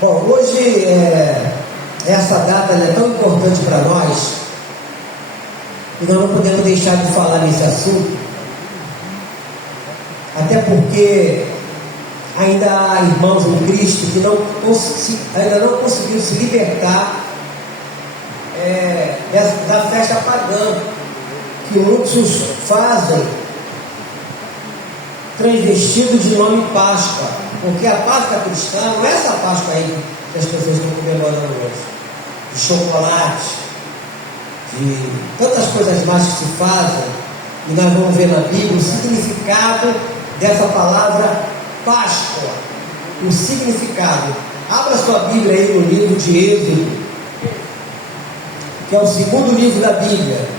Bom, hoje essa data é tão importante para nós que nós não podemos deixar de falar nesse assunto, até porque ainda há irmãos em Cristo que ainda não conseguiram se libertar da festa pagã que muitos fazem, transvestido de nome Páscoa, porque a Páscoa cristã não é essa Páscoa aí que as pessoas estão comemorando hoje, de chocolate, de tantas coisas mais que se fazem, e nós vamos ver na Bíblia o significado dessa palavra Páscoa, o significado. Abra sua Bíblia aí no livro de Êxodo, que é o segundo livro da Bíblia.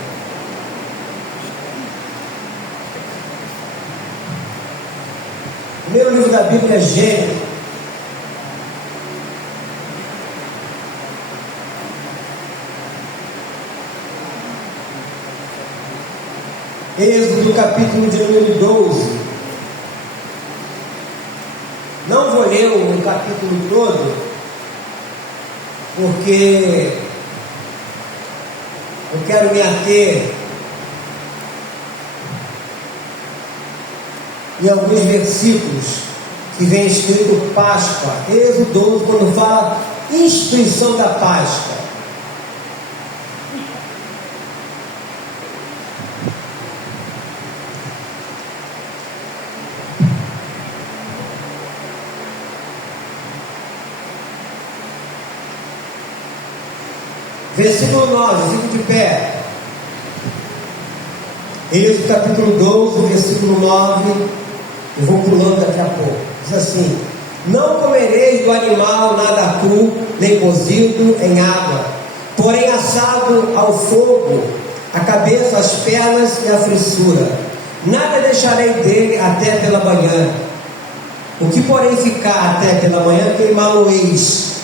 O primeiro livro da Bíblia é Gênesis. Êxodo, capítulo de número 12. Não vou ler o capítulo todo, porque eu quero me ater em alguns versículos que vem escrito Páscoa. Êxodo 12, quando fala instituição da Páscoa. Versículo 9, fique de pé. Êxodo capítulo 12, versículo 9. Eu vou pulando daqui a pouco. Diz assim: não comereis do animal nada cru, nem cozido em água, porém assado ao fogo, a cabeça, as pernas e a frissura. Nada deixarei dele até pela manhã. O que porém ficar até pela manhã, queimá-lo-eis.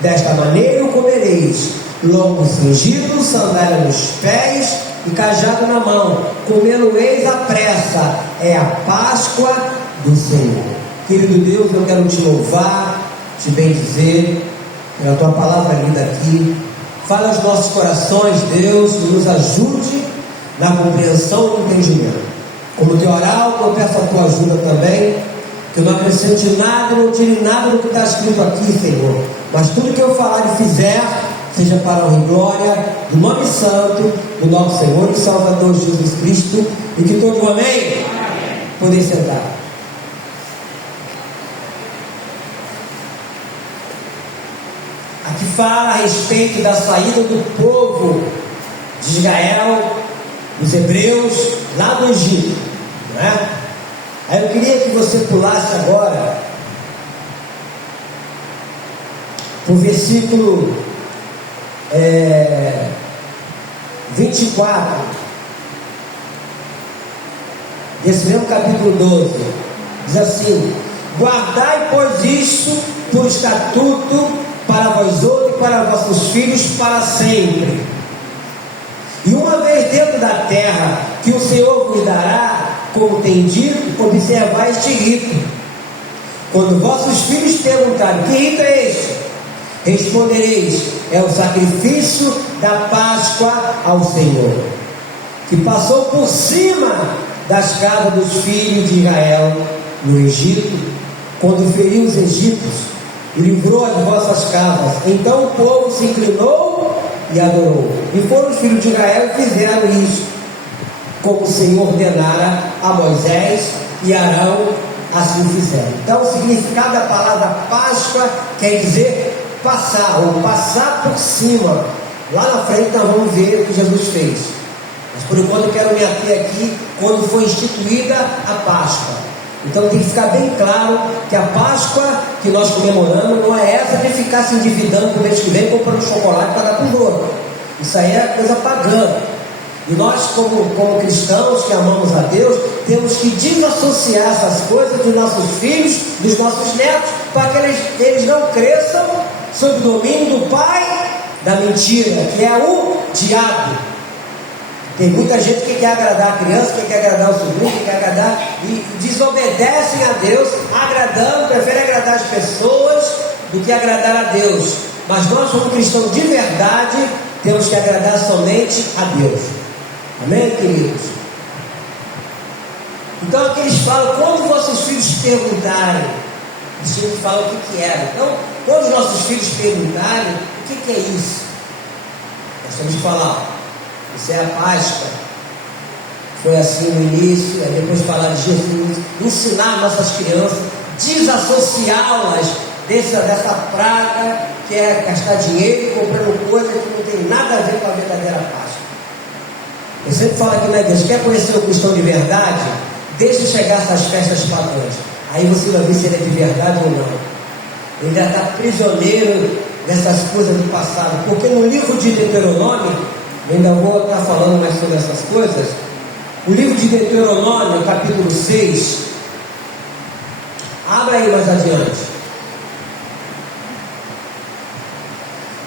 Desta maneira o comereis: lombo cingido, sandália nos pés e cajado na mão. Comê-lo-eis à pressa. É a Páscoa do Senhor. Querido Deus, eu quero te louvar, te bendizer pela tua palavra lida aqui. Fala aos nossos corações, Deus, e nos ajude na compreensão e no entendimento. Como teu oral, eu peço a tua ajuda também, que eu não acrescente nada, não tire nada do que está escrito aqui, Senhor, mas tudo que eu falar e fizer seja para a honra e glória do nome santo do nosso Senhor e Salvador Jesus Cristo. E que todo amém? Poder sentar. Aqui fala a respeito da saída do povo de Israel, dos hebreus, lá do Egito, não é? Aí eu queria que você pulasse agora o versículo 24, desse mesmo capítulo 12, diz assim: guardai, pois, isto por estatuto para vós outros e para vossos filhos para sempre. E uma vez dentro da terra que o Senhor vos dará, como tem dito, observai este rito. Quando vossos filhos perguntarem: que rito é este? Respondereis: é o sacrifício da Páscoa ao Senhor, que passou por cima das casas dos filhos de Israel no Egito, quando feriu os egípcios e livrou as vossas casas. Então o povo se inclinou e adorou. E foram os filhos de Israel e fizeram isso, como o Senhor ordenara a Moisés e Arão, assim fizeram. Então o significado da palavra Páscoa quer dizer passar, ou passar por cima. Lá na frente nós vamos ver o que Jesus fez, mas por enquanto eu quero me ater aqui quando foi instituída a Páscoa. Então tem que ficar bem claro que a Páscoa que nós comemoramos não é essa de ficar se endividando no mês que vem comprando chocolate para dar para o outro. Isso aí é coisa pagã. E nós, como cristãos que amamos a Deus, temos que desassociar essas coisas dos nossos filhos, dos nossos netos, para que eles não cresçam sob o domínio do pai da mentira, que é o diabo. Tem muita gente que quer agradar a criança, que quer agradar o sobrinho, que quer agradar, e desobedecem a Deus, agradando, preferem agradar as pessoas do que agradar a Deus. Mas nós, como cristãos de verdade, temos que agradar somente a Deus. Amém, queridos? Então aqui eles falam, quando vossos filhos perguntarem, eles tinham que falar o que era. Então, quando os nossos filhos perguntarem, o que é isso? Nós temos que falar, isso é a Páscoa. Foi assim no início, aí depois falar de Jesus, ensinar nossas crianças, desassociá-las dessa praga que é gastar dinheiro comprando coisa que não tem nada a ver com a verdadeira Páscoa. Eu sempre falo aqui na igreja, quer conhecer o cristão de verdade? Deixa chegar essas festas pagãs. Aí você vai ver se ele é de verdade ou não. Ele já está prisioneiro dessas coisas do passado. Porque no livro de Deuteronômio, eu ainda vou estar falando mais sobre essas coisas. O livro de Deuteronômio, capítulo 6. Abra aí mais adiante.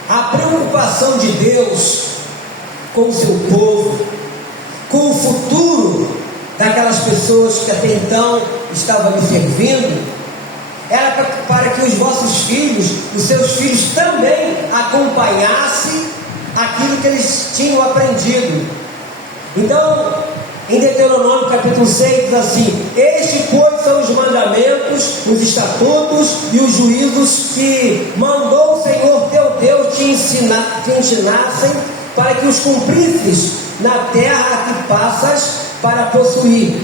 A preocupação de Deus com o seu povo, com o futuro daquelas pessoas que até então estavam me servindo, era para que os vossos filhos, os seus filhos também acompanhassem aquilo que eles tinham aprendido. Então, em Deuteronômio capítulo 6 diz assim: estes, pois, são os mandamentos, os estatutos e os juízos que mandou o Senhor teu Deus te ensinassem, para que os cumprisses na terra a que passas para possuir,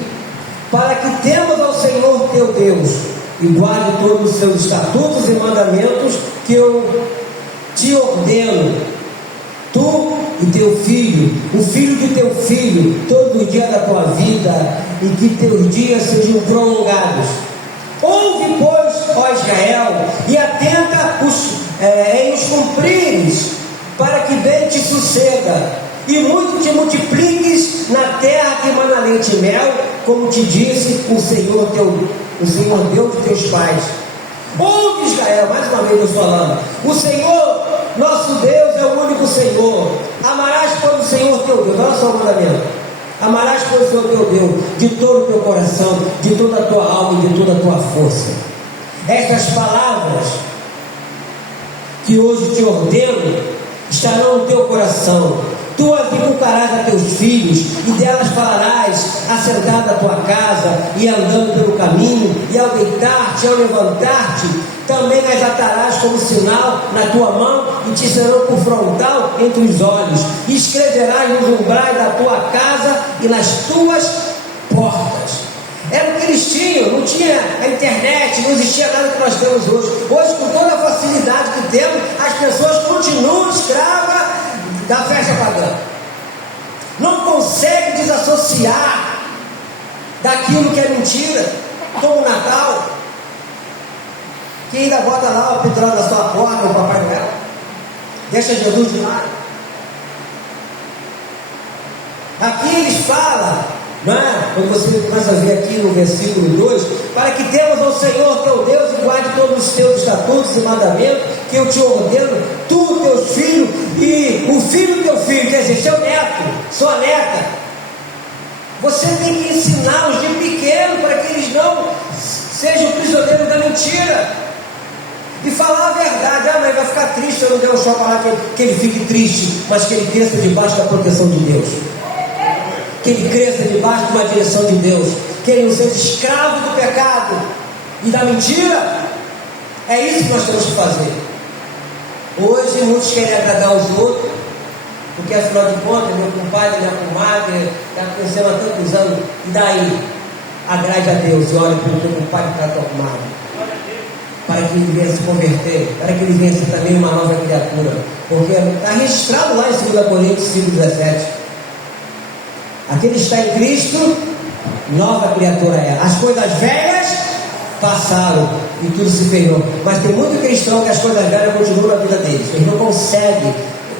para que temas ao Senhor teu Deus e guarde todos os seus estatutos e mandamentos que eu te ordeno, tu e teu filho, o filho de teu filho, todo o dia da tua vida, e que teus dias sejam prolongados. Ouve, pois, ó Israel, e atenta em os cumprires, para que bem te suceda, e muito te multipliques na terra que mana leite e mel, como te disse o Senhor Deus de teus pais. Ouve, Israel, mais uma vez eu falando, o Senhor nosso Deus é o único Senhor. Amarás, pois, o Senhor teu Deus. Olha só o mandamento. Amarás, pois, o Senhor teu Deus de todo o teu coração, de toda a tua alma e de toda a tua força. Estas palavras que hoje te ordeno estarão no teu coração. Tu as inculcarás a teus filhos, e delas falarás assentado na tua casa e andando pelo caminho, e ao deitar-te, ao levantar-te, também as atarás como sinal na tua mão, e te serão por frontal entre os olhos, e escreverás nos umbrais da tua casa e nas tuas portas. Era o que eles tinham, não tinha a internet, não existia nada que nós temos hoje. Hoje, com toda a facilidade que temos, as pessoas continuam escravas da festa pagã. Não consegue desassociar daquilo que é mentira, como o Natal, que ainda bota lá o pendurado na sua porta, o Papai Noel, deixa Jesus de lado. Aqui eles falam, não é? Quando você começa a ver aqui no versículo 2, para que temos ao Senhor teu Deus e guarde todos os teus estatutos e mandamentos que eu te ordeno, tu, teus filhos e o filho do teu filho, quer dizer, seu neto, sua neta. Você tem que ensiná-los de pequeno para que eles não sejam prisioneiros da mentira e falar a verdade. Ah, mas vai ficar triste se eu não der um chocolate, que ele fique triste, mas que ele cresça debaixo da proteção de Deus, que ele cresça debaixo de uma direção de Deus, que ele não seja escravo do pecado e da mentira. É isso que nós temos que fazer. Hoje muitos querem agradar os outros, porque afinal de contas, meu compadre, minha comadre, está conhecendo há tantos anos, e daí? Agrade a Deus e olhe para o teu compadre e para a tua comadre, para que ele venha se converter, para que ele venha ser também uma nova criatura, porque está registrado lá em 2 Coríntios 5,17. Aquele que está em Cristo, nova criatura é. As coisas velhas passaram e tudo se fez novo. Mas tem muito cristão que as coisas velhas continuam na vida deles. Eles não conseguem.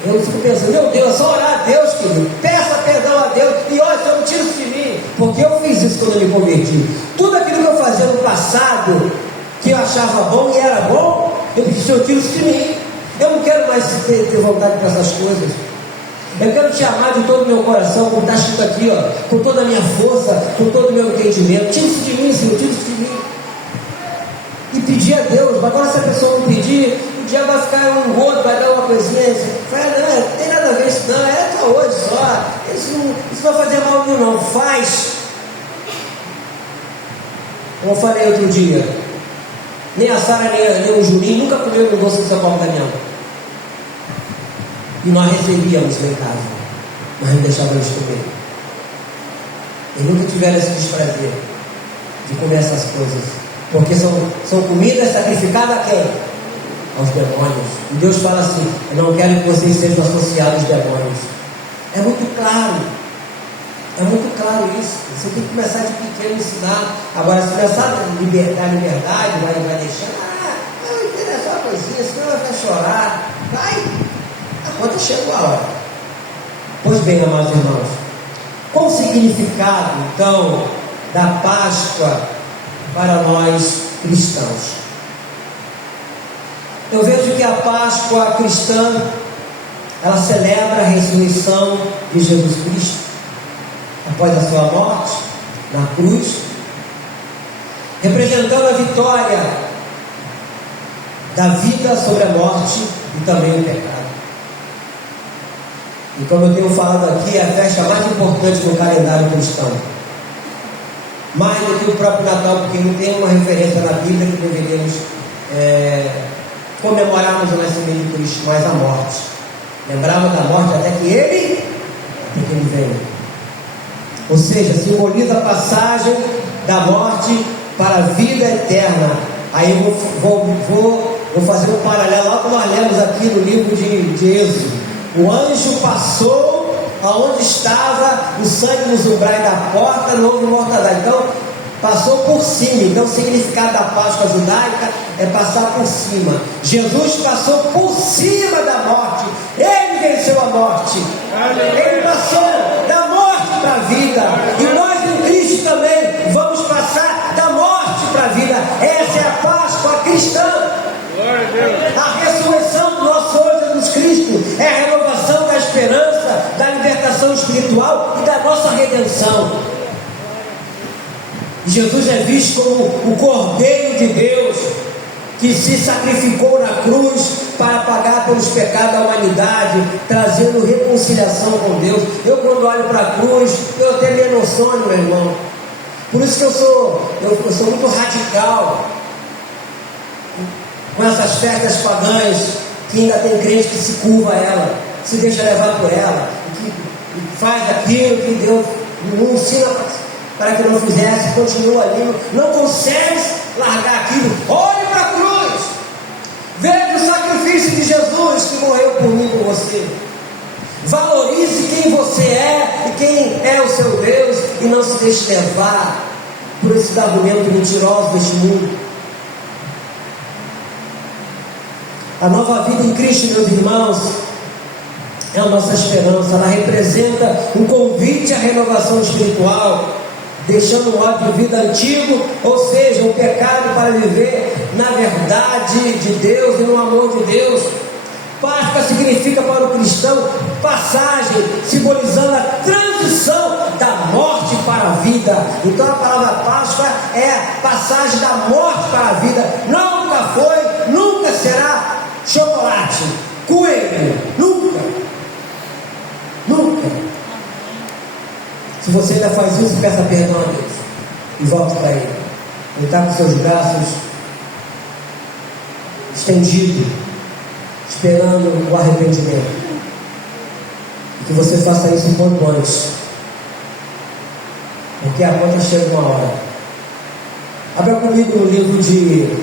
Eu fico pensando, meu Deus, é só orar a Deus, querido. Peça perdão a Deus e olha, Senhor, tira isso de mim. Porque eu fiz isso quando eu me converti. Tudo aquilo que eu fazia no passado, que eu achava bom e era bom, eu pedi, Senhor, tira isso de mim. Eu não quero mais ter vontade para essas coisas. Eu quero te amar de todo o meu coração, como está escrito aqui, ó, com toda a minha força, com todo o meu entendimento. Tira isso de mim, Senhor, tira isso de mim. E pedir a Deus. Mas agora, se a pessoa não pedir, o dia vai ficar um rodo, vai dar uma coisinha. Não tem nada a ver isso, não. É só hoje só. Isso não vai fazer mal nenhum, não. Faz. Como eu falei outro dia, nem a Sara nem o Juninho nunca comeu no doce do seu Paulo Daniel. E nós recebíamos lá em casa. Nós não deixávamos comer. Eles nunca tiveram esse desprazer de comer essas coisas. Porque são comidas sacrificadas a quem? Aos demônios. E Deus fala assim: eu não quero que vocês sejam associados aos demônios. É muito claro. É muito claro isso. Você tem que começar de pequeno a ensinar. Agora, se começar a liberdade, vai deixar. Vai interessar uma coisinha, senão vai chorar. Vai. A conta chegou a hora. Pois bem, amados irmãos, qual o significado, então, da Páscoa para nós cristãos? Eu vejo que a Páscoa cristã, ela celebra a ressurreição de Jesus Cristo após a sua morte na cruz, representando a vitória da vida sobre a morte e também o pecado. E como eu tenho falado aqui, é a festa mais importante no calendário cristão, mais do que o próprio Natal, porque não tem uma referência na Bíblia que deveríamos comemorarmos o nascimento de Cristo, mas a morte. Lembrava da morte até que ele venha. Ou seja, simboliza a passagem da morte para a vida eterna. Aí eu vou fazer um paralelo lá que nós lemos aqui no livro de Êxodo. O anjo passou aonde estava o sangue nos umbrais da porta, não houve mortandade. Então, passou por cima. Então, o significado da Páscoa judaica é passar por cima. Jesus passou por cima da morte. Ele venceu a morte. Ele passou da morte para a vida. E nós em Cristo também vamos passar da morte para a vida. Essa é a Páscoa cristã. A ressurreição do nosso Senhor Jesus Cristo é a renovação da esperança, da libertação espiritual e da nossa redenção. Jesus é visto como o Cordeiro de Deus que se sacrificou na cruz para pagar pelos pecados da humanidade, trazendo reconciliação com Deus. Eu, quando olho para a cruz, eu até me emociono, meu irmão. Por isso que eu sou muito radical com essas festas pagãs, que ainda tem crente que se curva a ela, se deixa levar por ela, que faz aquilo que Deus não ensina para que não fizesse, continua ali, não consegue largar aquilo. Olhe para a cruz, veja o sacrifício de Jesus que morreu por mim e por você. Valorize quem você é e quem é o seu Deus, e não se deixe levar por esses argumentos mentirosos deste mundo. A nova vida em Cristo, meus irmãos, é a nossa esperança. Ela representa um convite à renovação espiritual, deixando o modo de vida antigo, ou seja, o pecado, para viver na verdade de Deus e no amor de Deus. Páscoa significa para o cristão passagem, simbolizando a transição da morte para a vida. Então a palavra Páscoa é a passagem da morte para a vida. Nunca foi, nunca será chocolate, coelho, nunca. Se você ainda faz isso, peça perdão a Deus e volte para Ele. Ele está com seus braços estendidos, esperando o arrependimento. E que você faça isso um pouco antes, porque a conta chega uma hora. Abra comigo no livro de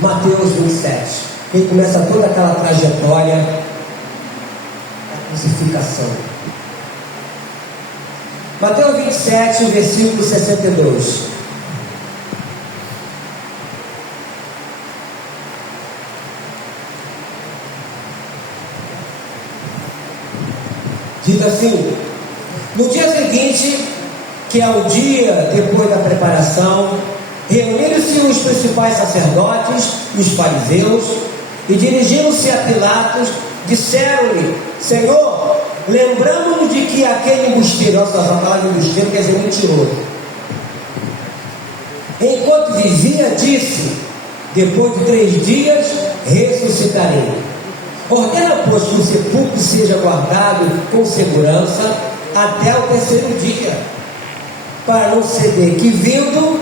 Mateus 27. Ele começa toda aquela trajetória da crucificação. Mateus 27, versículo 62. Diz assim: no dia seguinte, que é o dia depois da preparação, reuniram-se os principais sacerdotes e os fariseus, e dirigindo-se a Pilatos, disseram-lhe: Senhor, lembramos-nos de que aquele embusteiro, nossa palavra embusteiro quer dizer mentiroso, Enquanto vivia, disse: depois de 3 dias ressuscitarei. Ordena, pois, que o sepulcro seja guardado com segurança até o 3º dia, para não ceder que, vindo,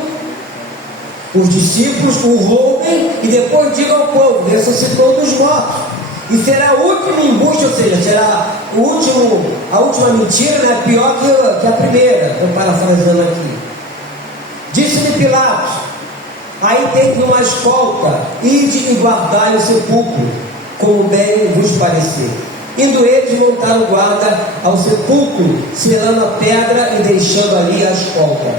os discípulos o roubem e depois digam ao povo: ressuscitou dos mortos. E será o último embuste, ou seja, será a última mentira, né, pior que a primeira. Estou parafraseando aqui. Disse-lhe Pilatos: aí tem uma escolta, ide e guardai o sepulcro, como bem vos parecer. Indo eles, montaram guarda ao sepulcro, selando a pedra e deixando ali a escolta.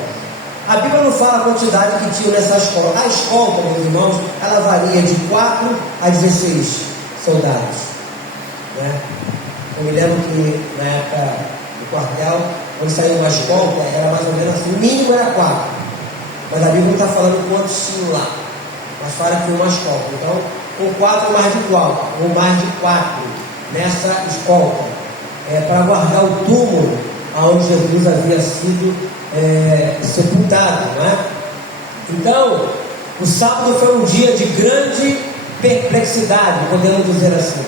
A Bíblia não fala a quantidade que tinha nessa escolta. A escolta, meus irmãos, ela varia de 4 a 16 soldados, né? Eu me lembro que na época do quartel, quando saiu uma escolta, era mais ou menos assim, o mínimo era 4, mas a Bíblia não está falando quantos tinham lá, mas fala que uma escolta. Então, ou 4 ou mais de 4, ou mais de 4 nessa escolta, para guardar o túmulo onde Jesus havia sido sepultado, não é? Então, o sábado foi um dia de grande perplexidade, podemos dizer assim,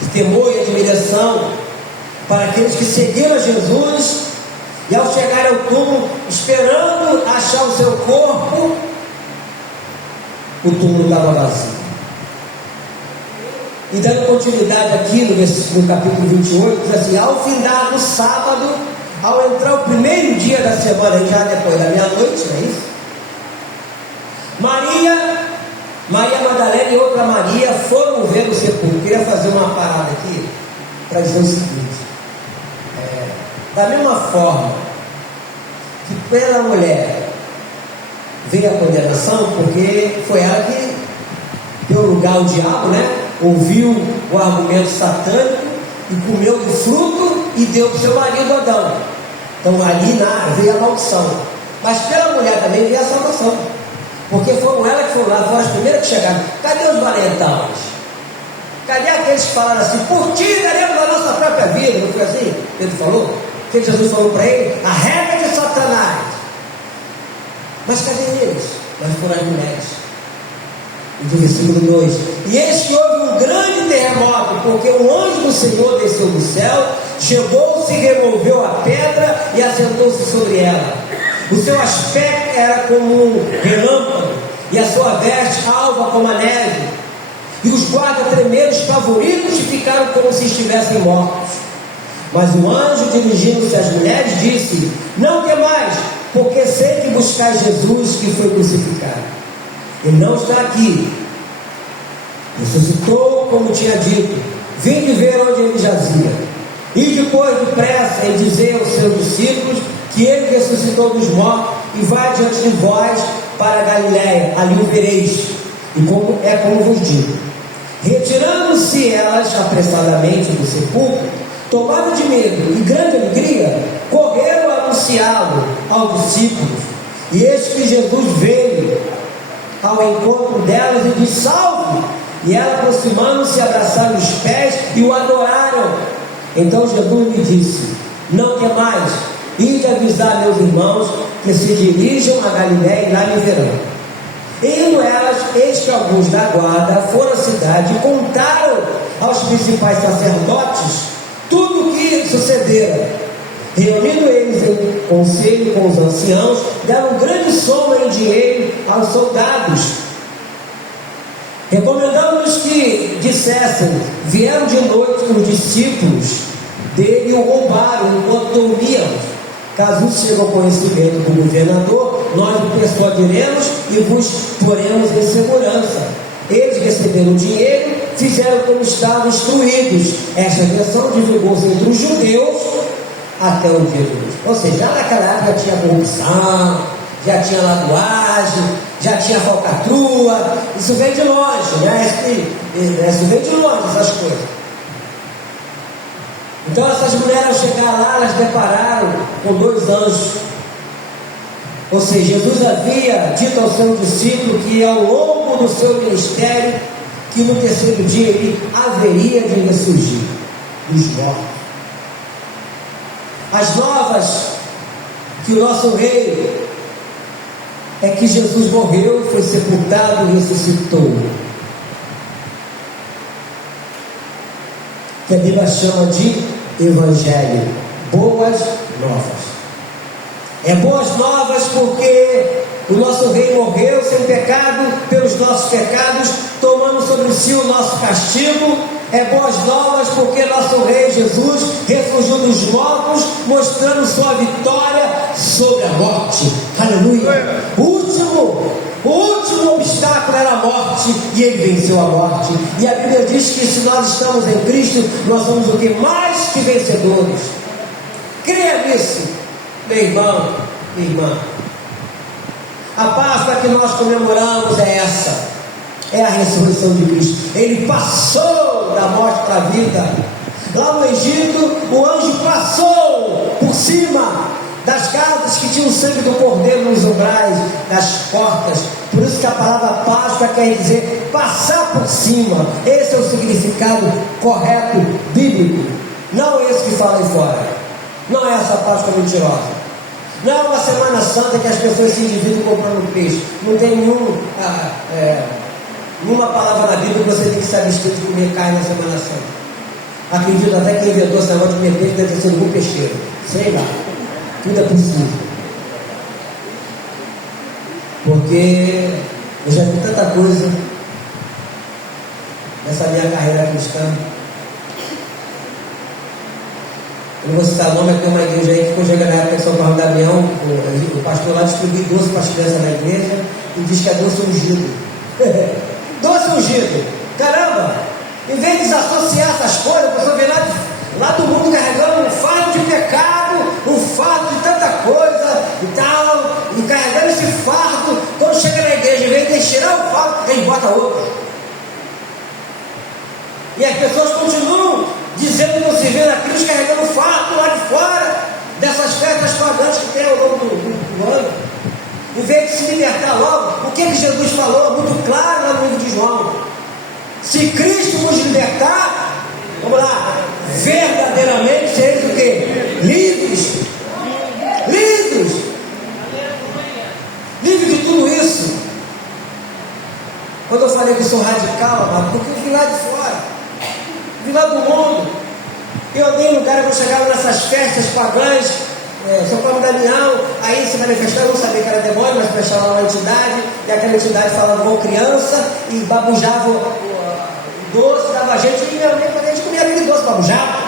de temor e admiração para aqueles que seguiram a Jesus, e ao chegar ao túmulo, esperando achar o seu corpo, o túmulo estava vazio. E dando continuidade aqui no capítulo 28, diz assim: ao findar do sábado, ao entrar o primeiro dia da semana, já depois da meia-noite, não é isso? Maria Madalena e outra Maria foram ver o sepulcro. Eu queria fazer uma parada aqui para dizer o seguinte: da mesma forma que pela mulher veio a condenação, porque foi ela que deu lugar ao diabo, né? Ouviu o argumento satânico e comeu do fruto e deu para o seu marido Adão. Então ali veio a maldição. Mas pela mulher também veio a salvação, porque foram elas que foram lá, foram as primeiras que chegaram. Cadê os valentões? Cadê aqueles que falaram assim: por ti daremos a nossa própria vida? Não foi assim? Pedro falou? O que Jesus falou para ele? A regra de Satanás. Mas cadê eles? Mas foram as mulheres. E do versículo 2: e eis que houve um grande terremoto, porque o anjo do Senhor desceu do céu, chegou-se, removeu a pedra e assentou-se sobre ela. O seu aspecto era como um relâmpago, e a sua veste alva como a neve. E os guardas tremeram, espavoridos, e ficaram como se estivessem mortos. Mas o anjo, dirigindo-se às mulheres, disse: não temais, porque sei que buscais Jesus, que foi crucificado. Ele não está aqui, ressuscitou como tinha dito. Vinde ver onde ele jazia. E depois, depressa, em dizer aos seus discípulos que ele ressuscitou dos mortos, e vai diante de vós para a Galiléia, ali o vereis. E como vos digo. Retirando-se elas apressadamente do sepulcro, tomadas de medo e grande alegria, correram a anunciá-lo aos discípulos. E eis que Jesus veio ao encontro delas e disse: salve! E elas, aproximando-se, abraçaram os pés e o adoraram. Então Jesus lhe disse: não temais, ide avisar meus irmãos que se dirijam a Galiléia e lá me verão. E indo elas, eis que alguns da guarda foram à cidade e contaram aos principais sacerdotes tudo o que sucedera. Reunindo eles em conselho com os anciãos, deram um grande soma em dinheiro aos soldados, recomendando-lhes que dissessem: vieram de noite os discípulos dele e o roubaram enquanto dormíamos. Caso isso chegue ao conhecimento do governador, nós o persuadiremos e vos poremos em segurança. Eles receberam o dinheiro, fizeram como estavam instruídos. Esta versão divulgou-se entre os judeus até o dia de hoje. Ou seja, já naquela época já tinha corrupção, já tinha lagoagem, já tinha falcatrua. Isso vem de longe, né? Isso vem de longe, essas coisas. Então essas mulheres, ao chegar lá, elas depararam com 2 anjos. Ou seja, Jesus havia dito ao seu discípulo que ao longo do seu ministério, que no 3º dia ele haveria de ressurgir dos mortos. As novas que o nosso rei é que Jesus morreu, foi sepultado e ressuscitou. Que a Bíblia chama de Evangelho, boas novas. É boas novas porque o nosso Rei morreu sem pecado, pelos nossos pecados, tomando sobre si o nosso castigo. É boas novas porque nosso Rei Jesus ressurgiu dos mortos, mostrando sua vitória sobre a morte. Aleluia! O último obstáculo era a morte, e ele venceu a morte. E a Bíblia diz que se nós estamos em Cristo, nós somos o que? Mais que vencedores. Creia nisso, meu irmão, minha irmã. A Páscoa que nós comemoramos é essa, é a ressurreição de Cristo. Ele passou da morte para a vida. Lá no Egito, o anjo passou por cima das casas que tinham o sangue do cordeiro nos umbrais, das portas. Por isso que a palavra Páscoa quer dizer passar por cima. Esse é o significado correto, bíblico. Não é esse que fala aí fora. Não é essa Páscoa mentirosa. Não é uma Semana Santa que as pessoas se endividam comprando peixe. Não tem nenhuma palavra na Bíblia que você tem que se abster de comer carne na Semana Santa. Acredito até que inventou esse negócio de comer peixe deve ter sido um peixeiro. Sei lá. Tudo é possível. Porque eu já vi tanta coisa nessa minha carreira cristã. Eu não vou citar o nome, é que tem uma igreja aí que conjega na época de São Paulo Damião, o pastor lá distribui doce para as crianças na igreja e diz que é doce ungido. Doce ungido. Caramba! Em vez de desassociar essas coisas, a pessoa vem lá do mundo carregando um fardo de pecado, um fardo de tanta coisa e tal, e carregando esse fardo. Quando chega na igreja, em vez de tirar o fardo, ele bota outro. E as pessoas continuam dizendo que não se vê na Cristo carregando o fardo lá de fora dessas festas pagãs que tem ao longo do ano. Em vez de se libertar logo, o que Jesus falou muito claro lá no livro de João: se Cristo nos libertar, vamos lá, verdadeiramente sereis o quê? Livres. Livres. Livres de tudo isso. Quando eu falei que sou radical, amado, porque eu vim lá de fora, vim lá do mundo. Eu andei em lugar que eu chegava nessas festas pagãs, São Paulo Damião, aí se manifestar, eu não sabia que era demônio, mas fechava uma entidade, e aquela entidade falava com criança e babujava o doce, dava a gente, e minha mãe, quando a gente comia aquele doce babujava,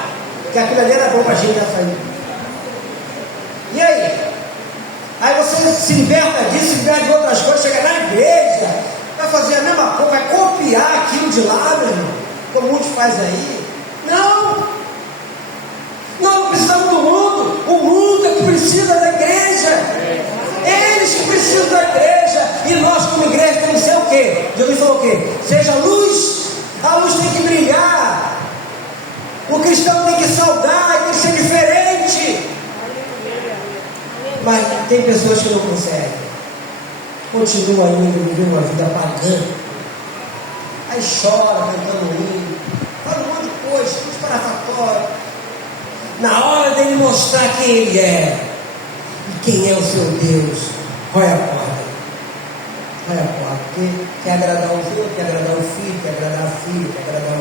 que aquilo ali era bom pra gente açaí. E aí? Aí você se liberta disso, se liberta de outras coisas, chega na igreja, vai fazer a mesma coisa, vai copiar aquilo de lá, meu irmão, como muitos faz aí. Não! Não precisamos do mundo. O mundo é que precisa da igreja. Eles que precisam da igreja. E nós como igreja temos que ser o quê? Jesus falou o quê? Seja luz. A luz tem que brilhar. O cristão tem que saudar, tem que ser diferente. Mas tem pessoas que não conseguem. Continua indo, vivendo uma vida pagã. Aí chora, cantando hino, fala um monte de coisa, esparafatório. Na hora dele mostrar quem ele é e quem é o seu Deus, olha a porta. Olha a porta. Porque quer agradar o filho, quer agradar o filho, quer agradar a filha, quer agradar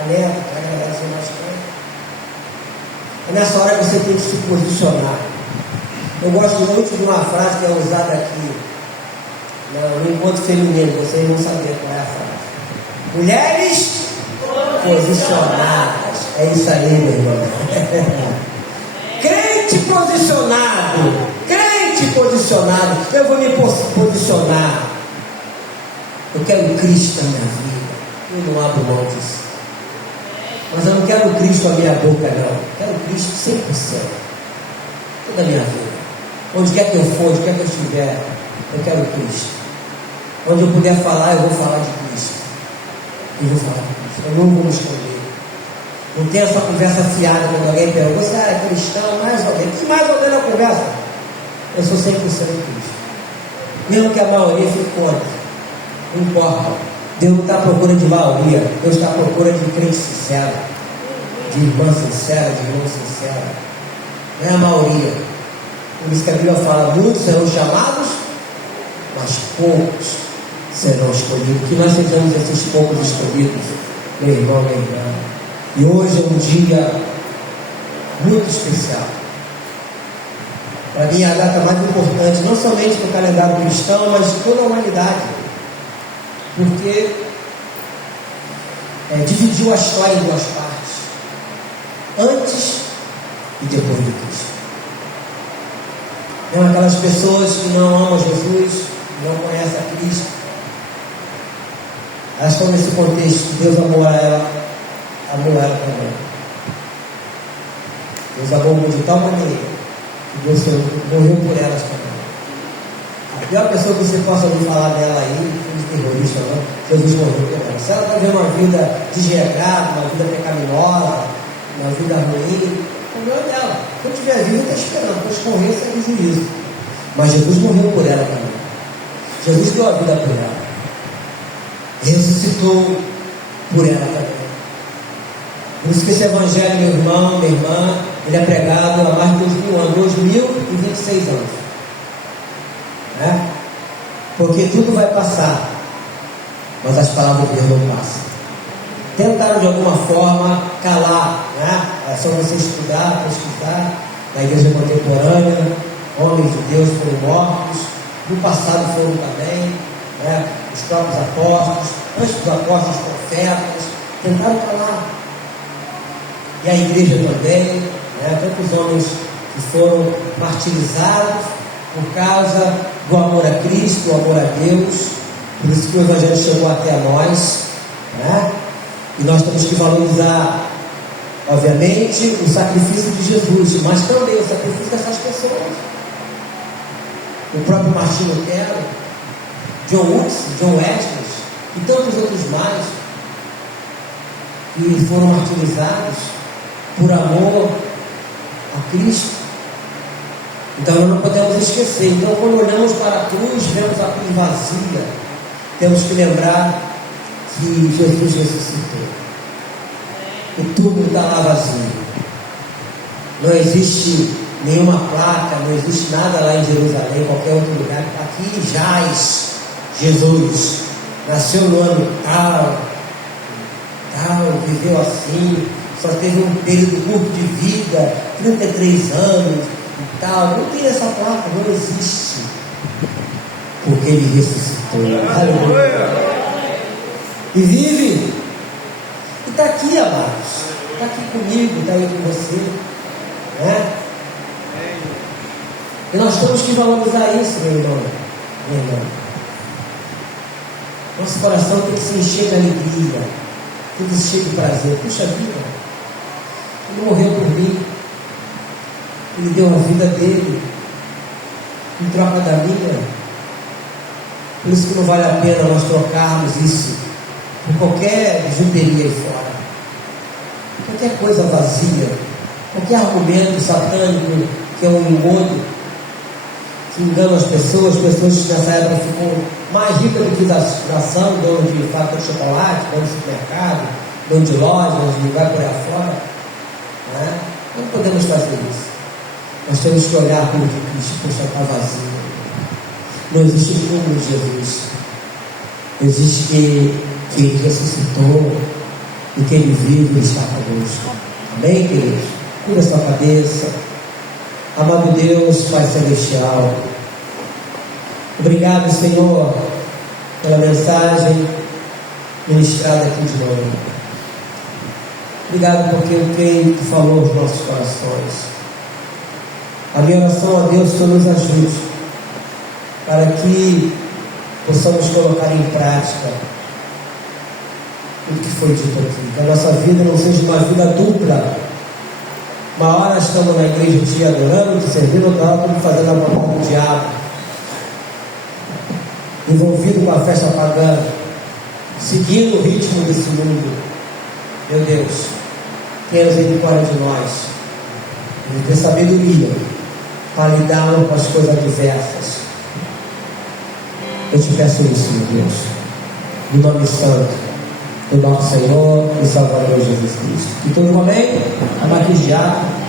a neta, quer agradar o seu bastante. É nessa hora que você tem que se posicionar. Eu gosto muito de uma frase que é usada aqui no encontro feminino, vocês não sabiam qual é a frase. Mulheres posicionadas. É isso aí, meu irmão. Crente posicionado. Crente posicionado. Eu vou me posicionar. Eu quero Cristo na minha vida. Eu não abro mão disso. Mas eu não quero Cristo na minha boca, não. Eu quero Cristo 100%. Toda a minha vida. Onde quer que eu for, onde quer que eu estiver, eu quero Cristo. Onde eu puder falar, eu vou falar de Cristo. Eu vou falar de Cristo. Eu não vou me esconder. Não tem essa conversa fiada quando alguém pergunta: você é cristão? Mais ou menos. Que mais ou menos a conversa? Eu sou 100% Cristo. Mesmo que a maioria fique contra. Não importa. Deus não está à procura de maioria. Deus está à procura de crente sincero. De irmã sincera, de irmão sincero. Não é a maioria. Por isso que a Bíblia fala: muitos serão chamados, mas poucos serão escolhidos. Que nós sejamos esses poucos escolhidos, meu irmão, minha irmã. E hoje é um dia muito especial. Para mim é a data mais importante, não somente no calendário cristão, mas de toda a humanidade. Porque dividiu a história em duas partes. Antes e depois de Cristo. Então, aquelas pessoas que não amam Jesus, não conhecem a Cristo, elas estão nesse contexto. Deus amou ela também. Deus amou de tal maneira que Deus morreu por elas também. A pior pessoa que você possa ouvir falar dela aí, filho terrorista, não, Jesus morreu por ela. Se ela está vivendo uma vida desregrada, uma vida pecaminosa, uma vida ruim, o problema é dela. Quando tiver vivo, está esperando, quando escorrer, sai do juízo. Mas Jesus morreu por ela também. Jesus deu a vida por ela. Ressuscitou por ela também. Por isso que esse evangelho, meu irmão, minha irmã, ele é pregado há mais de 2000 anos, 2026 anos. Porque tudo vai passar, mas as palavras de Deus não passam. Tentaram de alguma forma calar, É só você estudar, pesquisar. Na igreja contemporânea, homens de Deus foram mortos, no passado foram também, os próprios apóstolos, antes dos apóstolos, profetas, tentaram calar. E a igreja também, tantos homens que foram martirizados por causa do amor a Cristo, do amor a Deus. Por isso que o evangelho chegou até a nós, e nós temos que valorizar, obviamente, o sacrifício de Jesus, mas também o sacrifício dessas pessoas. O próprio Martim Lutero, John Wesley e tantos outros mais que foram martirizados por amor a Cristo. Então nós não podemos esquecer. Então, quando olhamos para a cruz, vemos a cruz vazia, temos que lembrar que Jesus ressuscitou. O túmulo está lá vazio. Não existe nenhuma placa, não existe nada lá em Jerusalém, qualquer outro lugar. Aqui jaz Jesus. Nasceu no ano tal, viveu assim, só teve um período curto de vida, 33 anos e tal. Não tem essa placa, não existe. Porque ele ressuscitou. Aleluia. E vive. E está aqui, amados. Está aqui comigo, está aí com você. E nós temos que valorizar isso, meu irmão. Minha irmã. Nosso coração tem que se encher de alegria, tem que se encher de prazer. Puxa vida, ele morreu por mim, ele deu a vida dele em troca da minha. Por isso que não vale a pena nós trocarmos isso por qualquer juderia aí fora, qualquer coisa vazia, qualquer argumento satânico que é um engodo, que engana as pessoas que nessa época ficam mais ricas do que a nação, dono de fábrica de chocolate, dono de supermercado, dono de lojas, e vai por aí afora. Não podemos fazer isso. Nós temos que olhar para o que Cristo, poxa, está vazio. Não existe túmulo de Jesus. Existe que ele ressuscitou e que ele vive e está conosco. Amém, queridos? Cura sua cabeça. Amado Deus, Pai Celestial, obrigado, Senhor, pela mensagem ministrada aqui de novo. Obrigado porque eu creio que falou aos nossos corações. A minha oração a Deus, que o Senhor nos ajude para que possamos colocar em prática tudo que foi dito aqui. Que a nossa vida não seja uma vida dupla. Uma hora estamos na igreja te adorando, te servindo, outra hora estamos fazendo a vontade do diabo, envolvido com a festa pagã, seguindo o ritmo desse mundo. Meu Deus, tenha misericórdia de nós, e ter sabedoria para lidar com as coisas adversas. Eu te peço isso, meu Deus, no nome santo do nosso Senhor e Salvador Jesus Cristo. E todo mundo amém? Amaquijado.